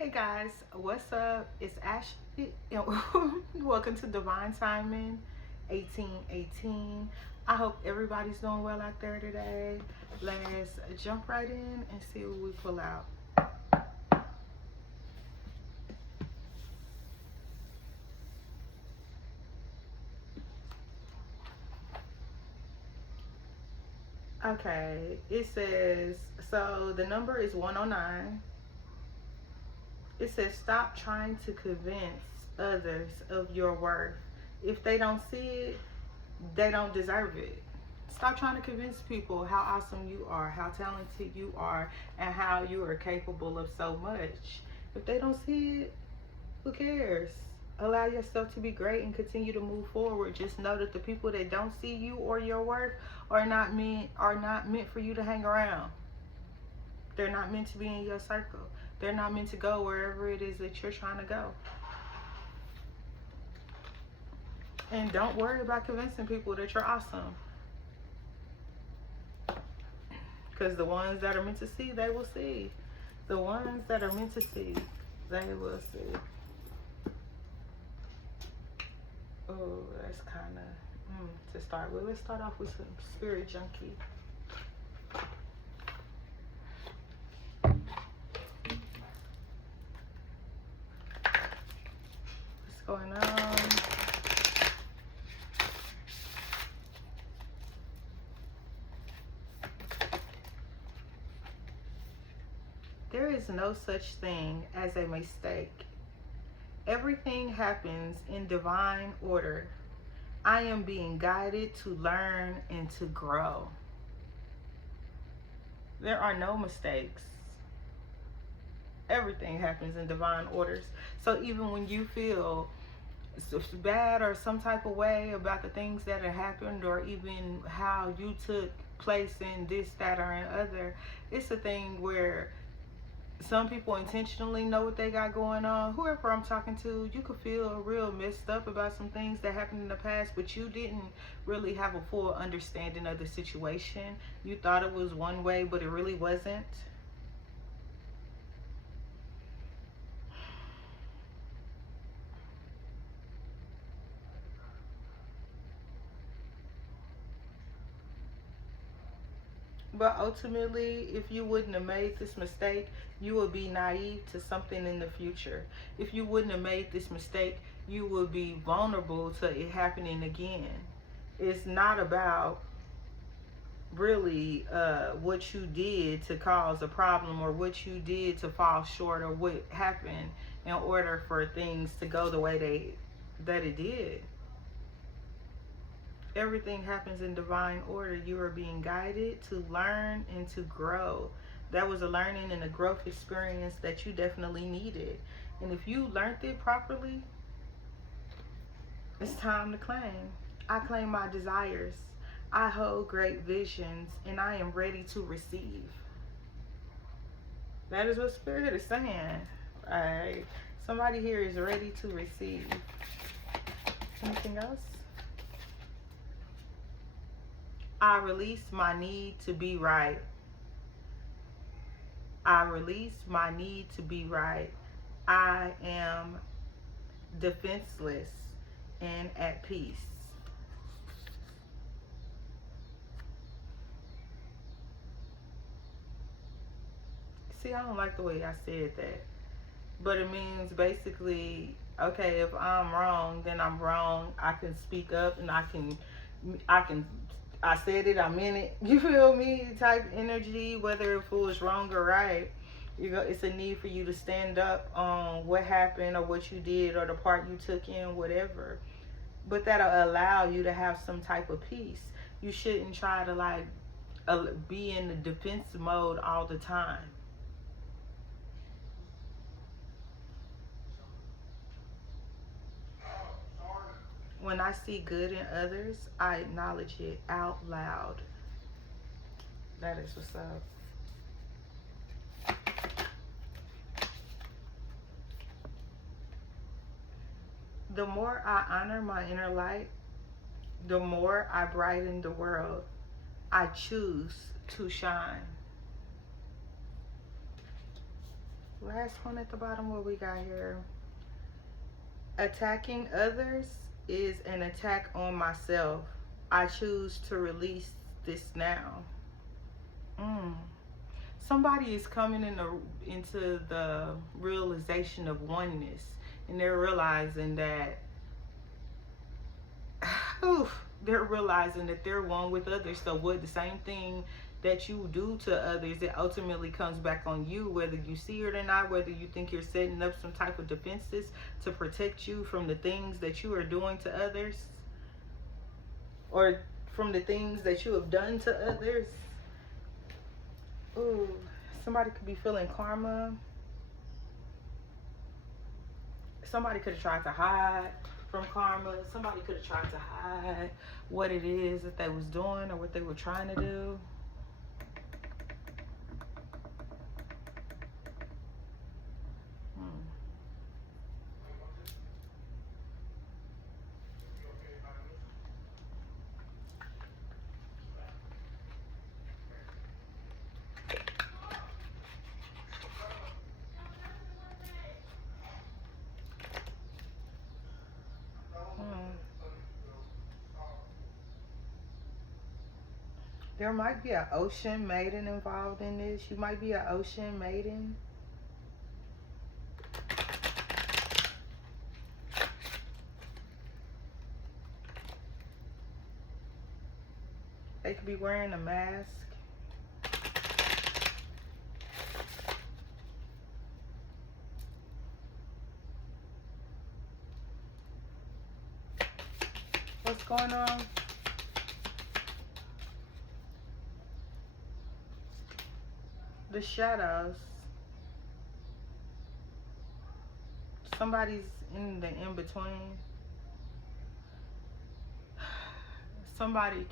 Hey guys, what's up? It's Ashley. Welcome to Divine Timing 1818. I hope everybody's doing well out there today. Let's jump right in and see what we pull out. Okay, it says, so the number is 109. It says, stop trying to convince others of your worth. If they don't see it, they don't deserve it. Stop trying to convince people how awesome you are, how talented you are, and how you are capable of so much. If they don't see it, who cares? Allow yourself to be great and continue to move forward. Just know that the people that don't see you or your worth are not meant for you to hang around. They're not meant to be in your circle. They're not meant to go wherever it is that you're trying to go. And don't worry about convincing people that you're awesome. Because the ones that are meant to see, they will see. The ones that are meant to see, they will see. Oh, that's kind of to start with. Let's start off with some spirit junkie. What's going on? There is no such thing as a mistake. Everything happens in divine order. I am being guided to learn and to grow. There are no mistakes. Everything happens in divine orders. So even when you feel bad or some type of way about the things that have happened, or even how you took place in this, that, or in other, it's a thing where some people intentionally know what they got going on. Whoever I'm talking to, you could feel real messed up about some things that happened in the past, but you didn't really have a full understanding of the situation. You thought it was one way, but it really wasn't. But ultimately, if you wouldn't have made this mistake, you would be naive to something in the future. If you wouldn't have made this mistake, you would be vulnerable to it happening again. It's not about really what you did to cause a problem, or what you did to fall short, or what happened in order for things to go the way that it did. Everything happens in divine order. You are being guided to learn and to grow. That was a learning and a growth experience that you definitely needed. And if you learned it properly, it's time to claim. I claim my desires. I hold great visions, and I am ready to receive. That is what Spirit is saying. Alright. Somebody here is ready to receive. Anything else? I release my need to be right. I release my need to be right. I am defenseless and at peace. See, I don't like the way I said that. But it means basically, okay, if I'm wrong, then I'm wrong. I can speak up, and I said it, I meant it. You feel me? Type energy, whether if it was wrong or right. It's a need for you to stand up on what happened, or what you did, or the part you took in, whatever. But that'll allow you to have some type of peace. You shouldn't try to be in the defense mode all the time. When I see good in others, I acknowledge it out loud. That is what's up. The more I honor my inner light, the more I brighten the world. I choose to shine. Last one at the bottom, what we got here? Attacking others is an attack on myself. I choose to release this now. Somebody is coming into the realization of oneness, and they're realizing that they're realizing that they're one with others. So what the same thing that you do to others, it ultimately comes back on you, whether you see it or not, whether you think you're setting up some type of defenses to protect you from the things that you are doing to others, or from the things that you have done to others. Ooh, somebody could be feeling karma. Somebody could have tried to hide from karma. Somebody could have tried to hide what it is that they was doing or what they were trying to do. There might be an ocean maiden involved in this. You might be an ocean maiden. They could be wearing a mask. What's going on? The shadows. Somebody's in the in-between. Somebody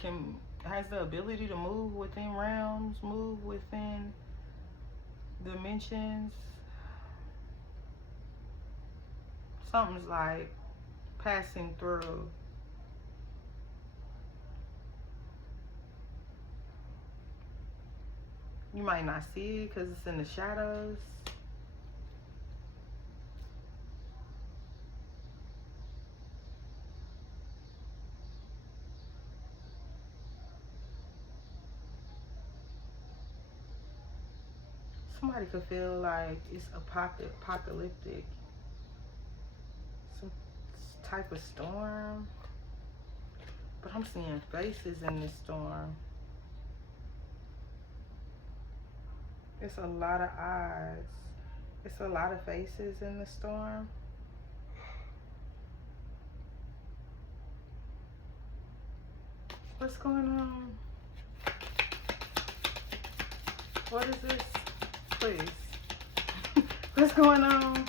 has the ability to move within realms, move within dimensions. Something's like passing through. You might not see it because it's in the shadows. Somebody could feel like it's apocalyptic. Some type of storm. But I'm seeing faces in this storm. It's a lot of eyes. It's a lot of faces in the storm. What's going on? What is this? Please. What's going on?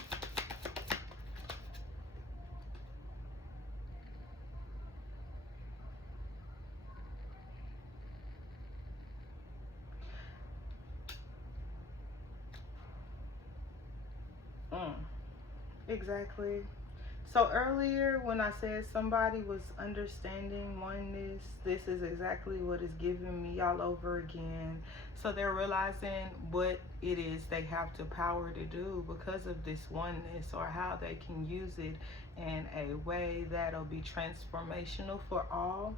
Exactly. So earlier when I said somebody was understanding oneness, this is exactly what is giving me all over again. So they're realizing what it is they have the power to do because of this oneness, or how they can use it in a way that'll be transformational for all.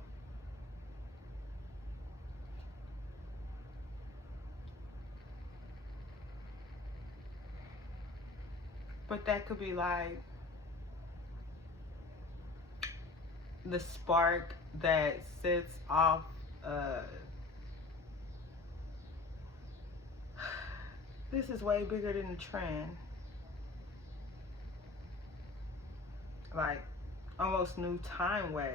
But that could be like the spark that sets off this is way bigger than the trend. Like almost new time wave.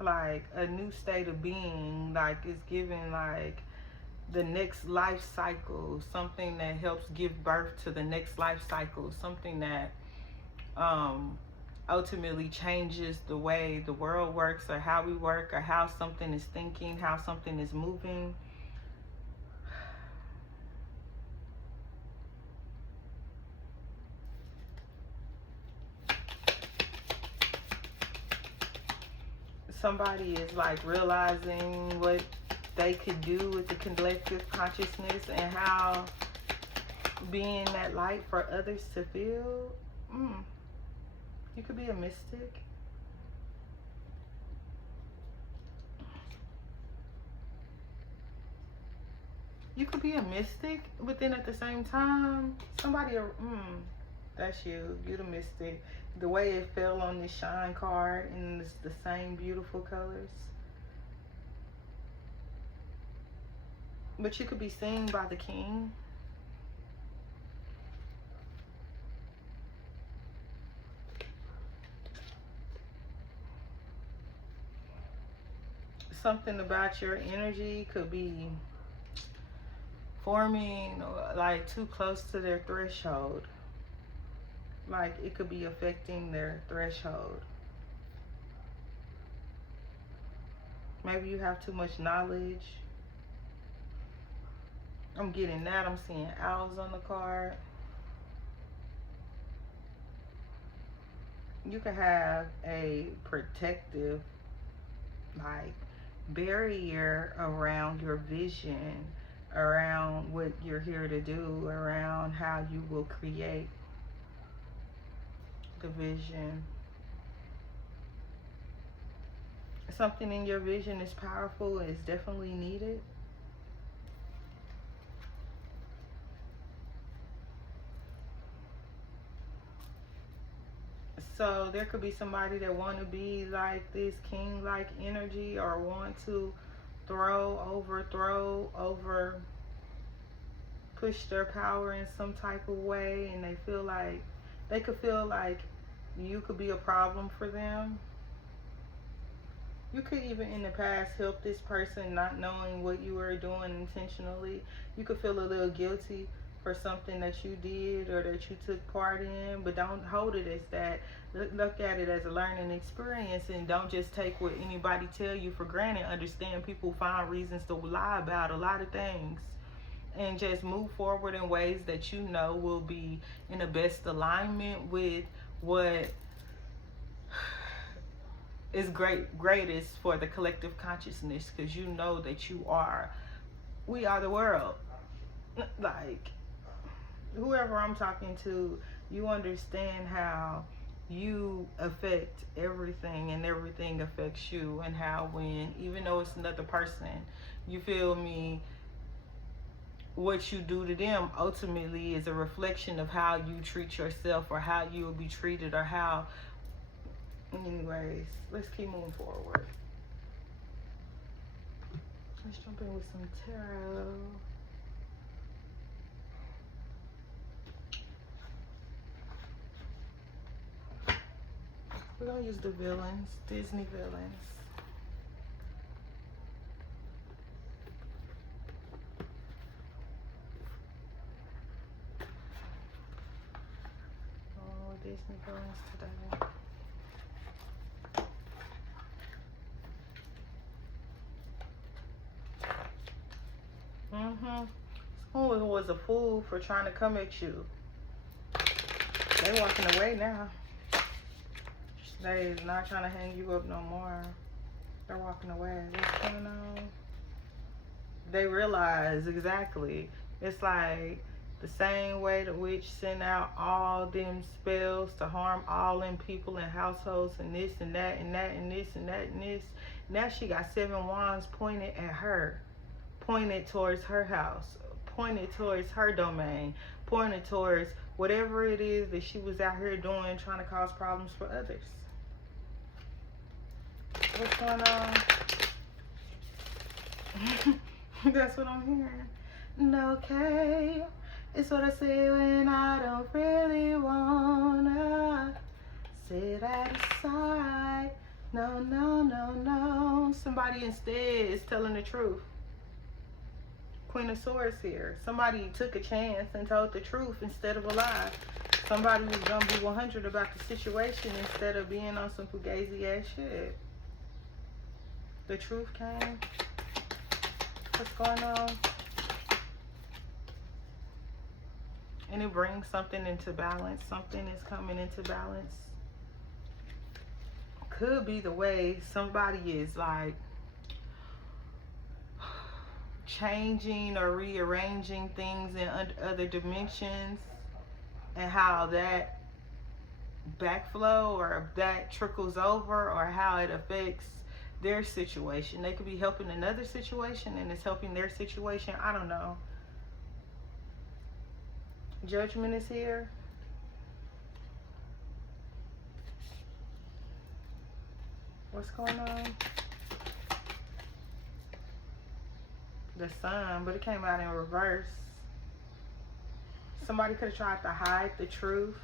Like a new state of being, like it's giving like the next life cycle, something that helps give birth to the next life cycle, something that ultimately changes the way the world works, or how we work, or how something is thinking, how something is moving. Somebody is like realizing what they could do with the collective consciousness and how being that light for others to feel. You could be a mystic. You could be a mystic, but then at the same time, somebody, that's you. You're the mystic. The way it fell on this shine card, and it's the same beautiful colors. But you could be seen by the king. Something about your energy could be forming like too close to their threshold. Like it could be affecting their threshold. Maybe you have too much knowledge. I'm getting that. I'm seeing owls on the card. You could have a protective, like, barrier around your vision, around what you're here to do, around how you will create the vision. Something in your vision is powerful, is definitely needed. So there could be somebody that want to be like this king-like energy, or want to overthrow, push their power in some type of way, and they could feel like you could be a problem for them. You could even in the past help this person, not knowing what you were doing intentionally. You could feel a little guilty for something that you did or that you took part in, but don't hold it as that. Look at it as a learning experience, and don't just take what anybody tell you for granted. Understand people find reasons to lie about a lot of things, and just move forward in ways that you know will be in the best alignment with what is greatest for the collective consciousness, because you know that we are the world. Like, whoever I'm talking to, you understand how you affect everything and everything affects you, and how when, even though it's another person, you feel me, what you do to them ultimately is a reflection of how you treat yourself, or how you will be treated, or how. Anyways, let's keep moving forward. Let's jump in with some tarot. We're gonna use the villains, Disney villains. Oh, Disney villains today. Someone was a fool for trying to come at you. They walking away now. They not trying to hang you up no more. They're walking away. What's going on? They realize exactly. It's like the same way the witch sent out all them spells to harm all them people and households and this and that and that and this and that and this. Now she got 7 wands pointed at her, pointed towards her house, pointed towards her domain, pointed towards whatever it is that she was out here doing, trying to cause problems for others. What's going on? That's what I'm hearing. Okay, it's what I say when I don't really wanna. Say that aside. No, no, no, no. Somebody instead is telling the truth. Queen of Swords here. Somebody took a chance and told the truth instead of a lie. Somebody was gonna be 100 about the situation instead of being on some fugazi ass shit. The truth came. What's going on? And it brings something into balance. Something is coming into balance. Could be the way somebody is like changing or rearranging things in other dimensions, and how that backflow or that trickles over, or how it affects their situation. They could be helping another situation and it's helping their situation. I don't know. Judgment is here. What's going on? The Sun, but it came out in reverse. Somebody could have tried to hide the truth.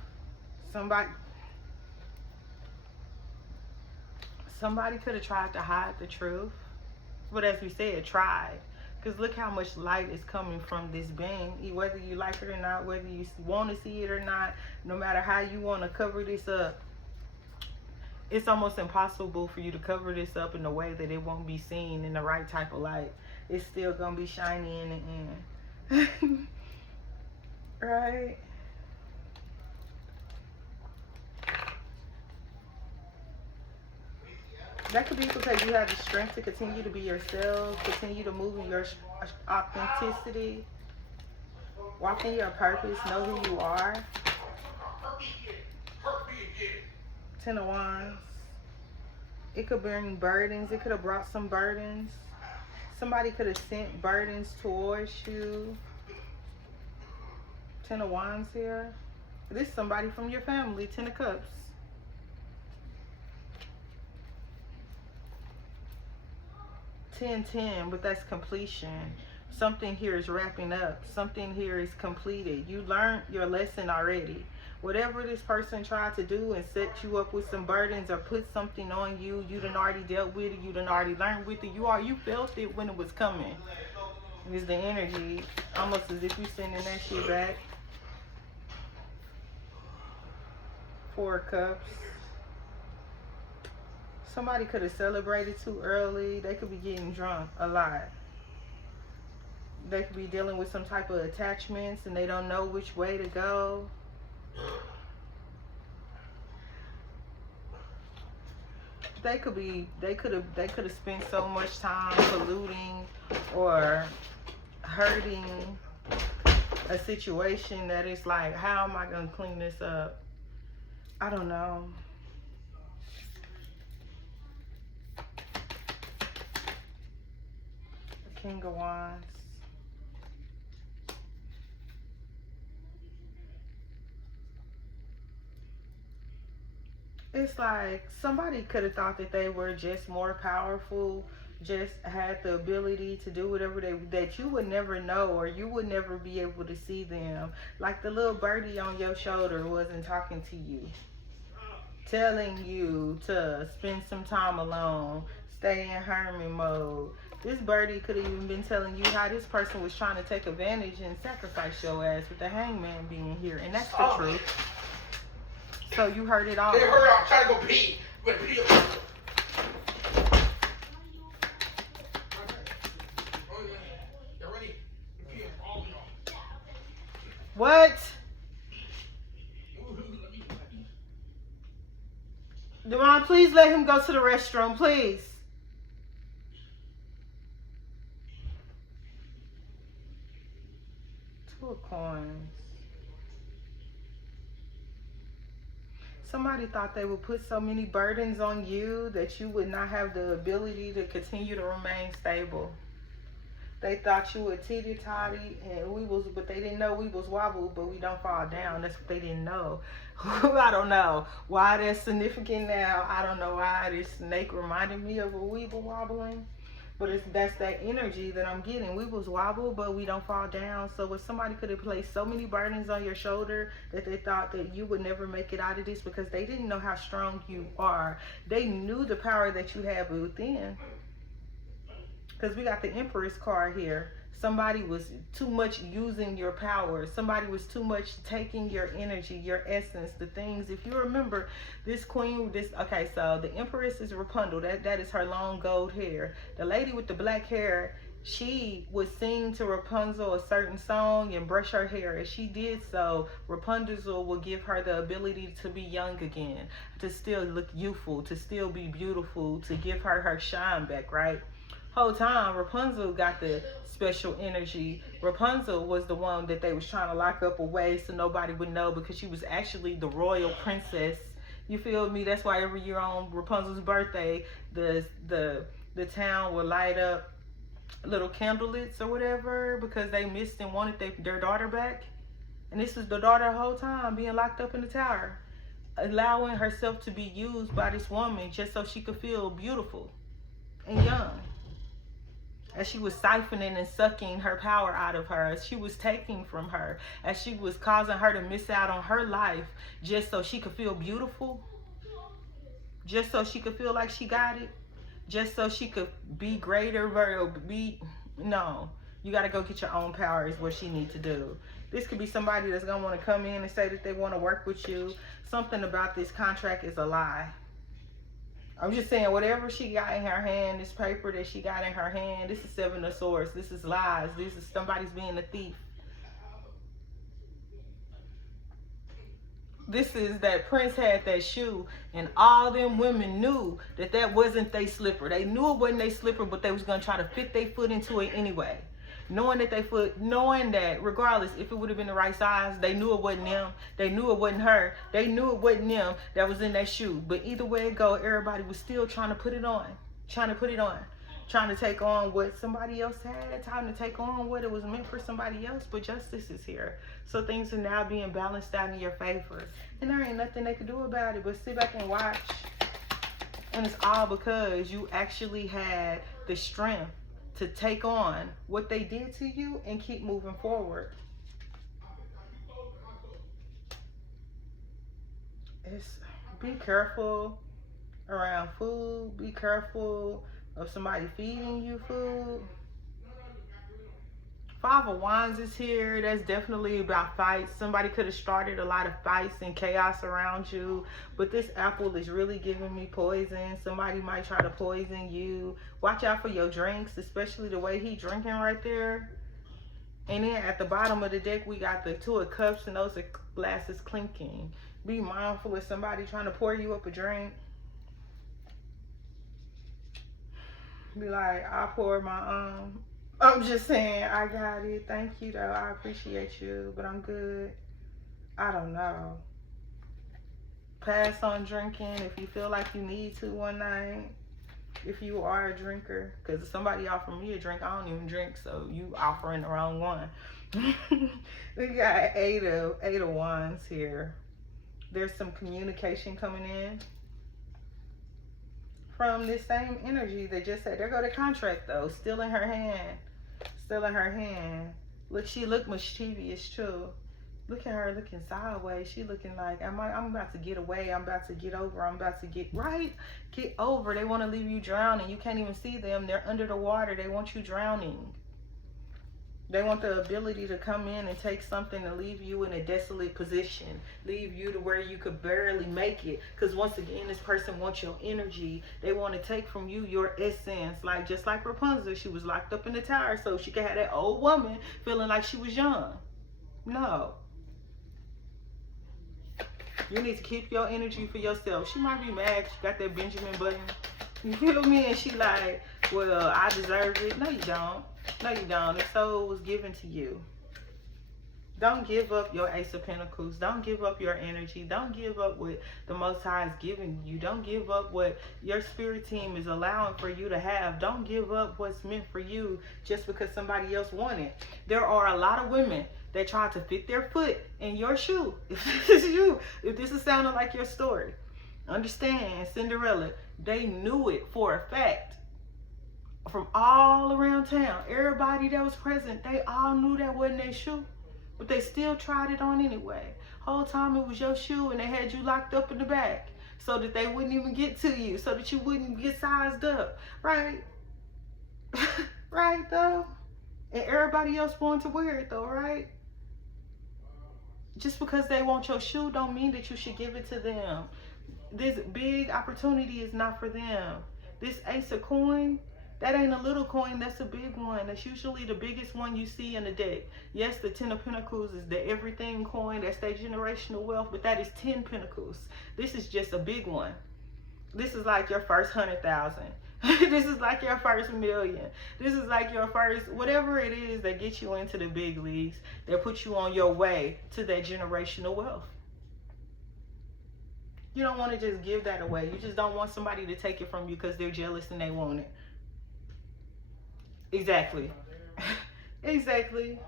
Somebody could have tried to hide the truth. But as we said, tried. Because look how much light is coming from this being. Whether you like it or not, whether you want to see it or not, no matter how you want to cover this up, it's almost impossible for you to cover this up in a way that it won't be seen in the right type of light. It's still going to be shiny in the end. Right? That could be because you have the strength to continue to be yourself, continue to move in your authenticity, walk in your purpose, know who you are. 10 of Wands. It could bring burdens. It could have brought some burdens. Somebody could have sent burdens towards you. 10 of Wands here. This is somebody from your family. 10 of Cups. 10-10, but that's completion. Something here is wrapping up. Something here is completed. You learned your lesson already. Whatever this person tried to do and set you up with some burdens or put something on you, you done already dealt with it. You done already learned with it. You felt it when it was coming. It's the energy, almost as if you sending that shit back. 4 of Cups. Somebody could have celebrated too early. They could be getting drunk a lot. They could be dealing with some type of attachments and they don't know which way to go. They could have spent so much time polluting or hurting a situation that it's like, how am I gonna clean this up? I don't know. The King of Wands. It's like somebody could have thought that they were just more powerful, just had the ability to do whatever that you would never know, or you would never be able to see them. Like the little birdie on your shoulder wasn't talking to you, telling you to spend some time alone, stay in hermit mode. This birdie could have even been telling you how this person was trying to take advantage and sacrifice your ass, with the Hangman being here, and that's the truth. So you heard it all. Hey, hurry up, I'm trying to go pee. I'm gonna pee. What? Devon, please let him go to the restroom, please. Two of Coins. Somebody thought they would put so many burdens on you that you would not have the ability to continue to remain stable. They thought you would teeter-totty, and but they didn't know we was wobble, but we don't fall down. That's what they didn't know. I don't know why that's significant now. I don't know why this snake reminded me of a weeble wobbling. But that's that energy that I'm getting. We was wobble, but we don't fall down. So if somebody could have placed so many burdens on your shoulder that they thought that you would never make it out of this, because they didn't know how strong you are. They knew the power that you have within. Because we got the Empress card here. Somebody was too much using your power. Somebody was too much taking your energy, your essence, the things. If you remember, this queen, okay, so the Empress is Rapunzel. That is her long gold hair. The lady with the black hair, she would sing to Rapunzel a certain song and brush her hair. As she did so, Rapunzel will give her the ability to be young again, to still look youthful, to still be beautiful, to give her shine back, right? Whole time Rapunzel got the special energy. Rapunzel was the one that they was trying to lock up away so nobody would know, because she was actually the royal princess. You feel me? That's why every year on Rapunzel's birthday, the town will light up little candlelets or whatever, because they missed and wanted their daughter back. And this is the daughter the whole time being locked up in the tower, allowing herself to be used by this woman just so she could feel beautiful and young. As she was siphoning and sucking her power out of her, as she was taking from her, as she was causing her to miss out on her life just so she could feel beautiful, just so she could feel like she got it, just so she could be greater, no. You got to go get your own power is what she needs to do. This could be somebody that's going to want to come in and say that they want to work with you. Something about this contract is a lie. I'm just saying, whatever she got in her hand, this paper that she got in her hand, this is Seven of Swords. This is lies. This is somebody's being a thief. This is that Prince had that shoe, and all them women knew that that wasn't their slipper. They knew it wasn't their slipper, but they was going to try to fit their foot into it anyway. Knowing that regardless if it would have been the right size, they knew it wasn't them. They knew it wasn't her. They knew it wasn't them that was in that shoe. But either way it go, everybody was still trying to put it on. Trying to take on what somebody else had. Time to take on what it was meant for somebody else. But justice is here. So things are now being balanced out in your favor. And there ain't nothing they can do about it but sit back and watch. And it's all because you actually had the strength to take on what they did to you and keep moving forward. Be careful around food. Be careful of somebody feeding you food. Five of Wands is here. That's definitely about fights. Somebody could have started a lot of fights and chaos around you. But this apple is really giving me poison. Somebody might try to poison you. Watch out for your drinks, especially the way he drinking right there. And then at the bottom of the deck, we got the Two of Cups, and those are glasses clinking. Be mindful of somebody trying to pour you up a drink. Be like, I pour my own. I'm just saying, I got it. Thank you, though. I appreciate you, but I'm good. I don't know. Pass on drinking if you feel like you need to one night. If you are a drinker. Because if somebody offered me a drink, I don't even drink, so you offering the wrong one. We got eight of Wands here. There's some communication coming in from this same energy that just said, there go the contract, though. Still in her hand. Still in her hand. Look, she look mischievous too. Look at her looking sideways. She looking like, I'm about to get away. I'm about to get over. I'm about to get right. Get over. They want to leave you drowning. You can't even see them. They're under the water. They want you drowning. They want the ability to come in and take something and leave you in a desolate position. Leave you to where you could barely make it. Because once again, this person wants your energy. They want to take from you your essence. Like, just like Rapunzel, she was locked up in the tower so she could have that old woman feeling like she was young. No. You need to keep your energy for yourself. She might be mad she got that Benjamin button. You feel me? And she like, well, I deserve it. No, you don't. No, you don't. The soul was given to you. Don't give up your Ace of Pentacles. Don't give up your energy. Don't give up what the Most High is giving you. Don't give up what your spirit team is allowing for you to have. Don't give up what's meant for you just because somebody else wanted it. There are a lot of women that try to fit their foot in your shoe. If this is you, if this is sounding like your story, understand, Cinderella, they knew it for a fact. From all around town, everybody that was present, they all knew that wasn't their shoe, but they still tried it on anyway. Whole time it was your shoe, and they had you locked up in the back so that they wouldn't even get to you, so that you wouldn't get sized up, right? Right, though? And everybody else wanted to wear it, though, right? Just because they want your shoe don't mean that you should give it to them. This big opportunity is not for them. This Ace of Coin, that ain't a little coin, that's a big one. That's usually the biggest one you see in the deck. Yes, the 10 of Pentacles is the everything coin, that's their generational wealth, but that is 10 Pentacles. This is just a big one. This is like your first 100,000. This is like your first million. This is like your first, whatever it is that gets you into the big leagues, that puts you on your way to that generational wealth. You don't want to just give that away. You just don't want somebody to take it from you because they're jealous and they want it. Exactly. Exactly.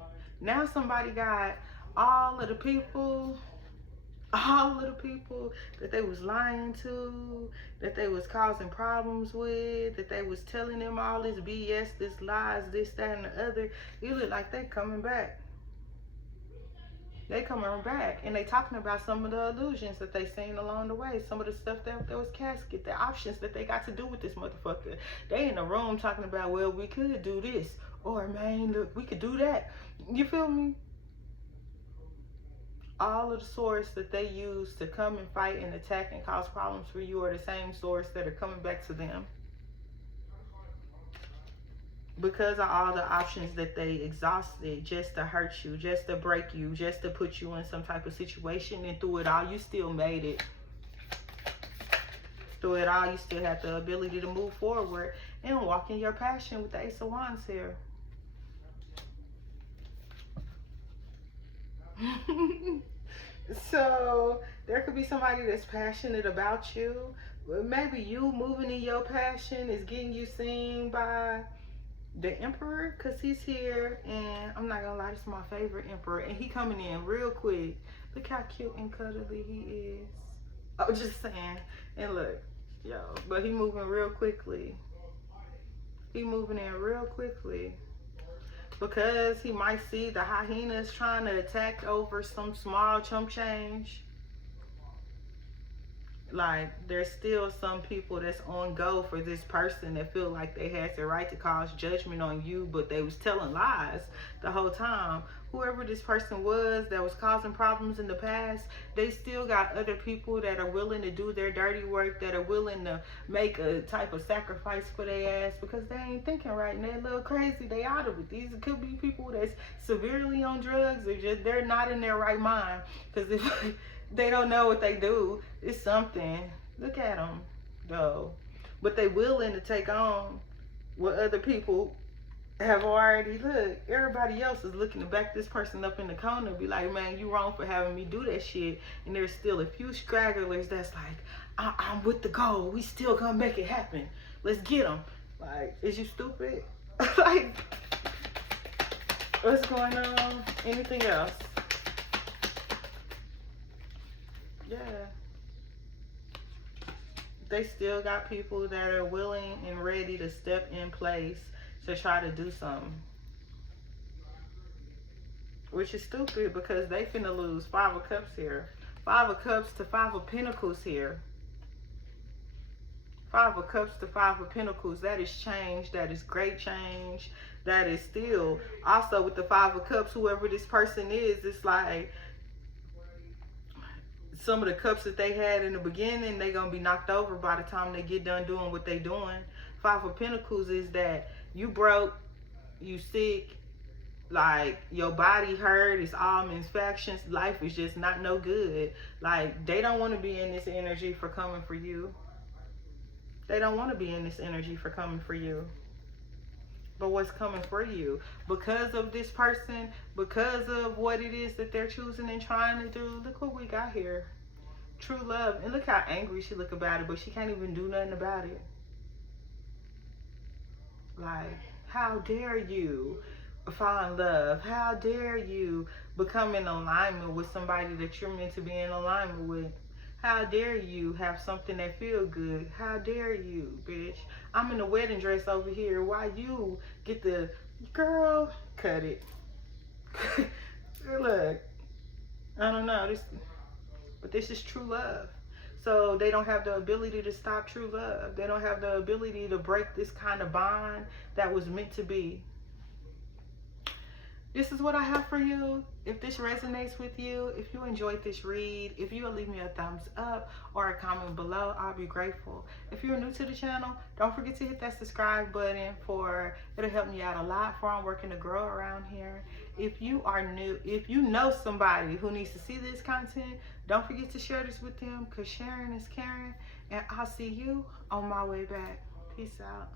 Now somebody got all of the people that they was lying to, that they was causing problems with, that they was telling them all this BS, this lies, this, that, and the other. You look like they coming back. They coming back, and they talking about some of the illusions that they seen along the way, some of the stuff that was casket, the options that they got to do with this motherfucker. They in the room talking about, well, we could do this, or man, look, we could do that. You feel me? All of the swords that they use to come and fight and attack and cause problems for you are the same swords that are coming back to them. Because of all the options that they exhausted just to hurt you, just to break you, just to put you in some type of situation, and through it all, you still made it. Through it all, you still have the ability to move forward and walk in your passion with the Ace of Wands here. So there could be somebody that's passionate about you. Maybe you moving in your passion is getting you seen by the Emperor, because he's here, and I'm not gonna lie, this is my favorite Emperor, and he coming in real quick. Look how cute and cuddly he is. I was just saying. And look, yo, but he moving real quickly. He moving in real quickly. Because he might see the hyenas trying to attack over some small chump change. Like, there's still some people that's on go for this person that feel like they had the right to cause judgment on you, but they was telling lies the whole time. Whoever this person was that was causing problems in the past, they still got other people that are willing to do their dirty work, that are willing to make a type of sacrifice for their ass because they ain't thinking right and they're a little crazy. They out of it. These could be people that's severely on drugs, or just they're not in their right mind, because if they don't know what they do, it's something. Look at them though, but they willing to take on what other people have already. Look, everybody else is looking to back this person up in the corner, be like, man, you wrong for having me do that shit. And there's still a few stragglers that's like, I'm with the goal, we still gonna make it happen, let's get them. Like, is you stupid? Like, what's going on? Anything else? Yeah, they still got people that are willing and ready to step in place to try to do something, which is stupid because they finna lose 5 of Cups here. 5 of Cups to 5 of Pentacles here. 5 of Cups to 5 of Pentacles. That is change. That is great change. That is still also with the 5 of Cups, whoever this person is, it's like some of the cups that they had in the beginning, they gonna be knocked over by the time they get done doing what they doing. 5 of Pentacles is that you broke, you sick, like your body hurt, it's all misfactions, life is just not no good. Like, they don't want to be in this energy for coming for you. They don't want to be in this energy for coming for you. But what's coming for you? Because of this person, because of what it is that they're choosing and trying to do, look what we got here. True love. And look how angry she look about it, but she can't even do nothing about it. Like, how dare you find love? How dare you become in alignment with somebody that you're meant to be in alignment with? How dare you have something that feel good? How dare you, bitch? I'm in a wedding dress over here. Why you get the, girl, cut it. Look, I don't know, but this is true love. So they don't have the ability to stop true love. They don't have the ability to break this kind of bond that was meant to be. This is what I have for you. If this resonates with you, if you enjoyed this read, if you will leave me a thumbs up or a comment below, I'll be grateful. If you're new to the channel, don't forget to hit that subscribe button, it'll help me out a lot, for I'm working to grow around here. If you are new, if you know somebody who needs to see this content, don't forget to share this with them, because sharing is caring. And I'll see you on my way back. Peace out.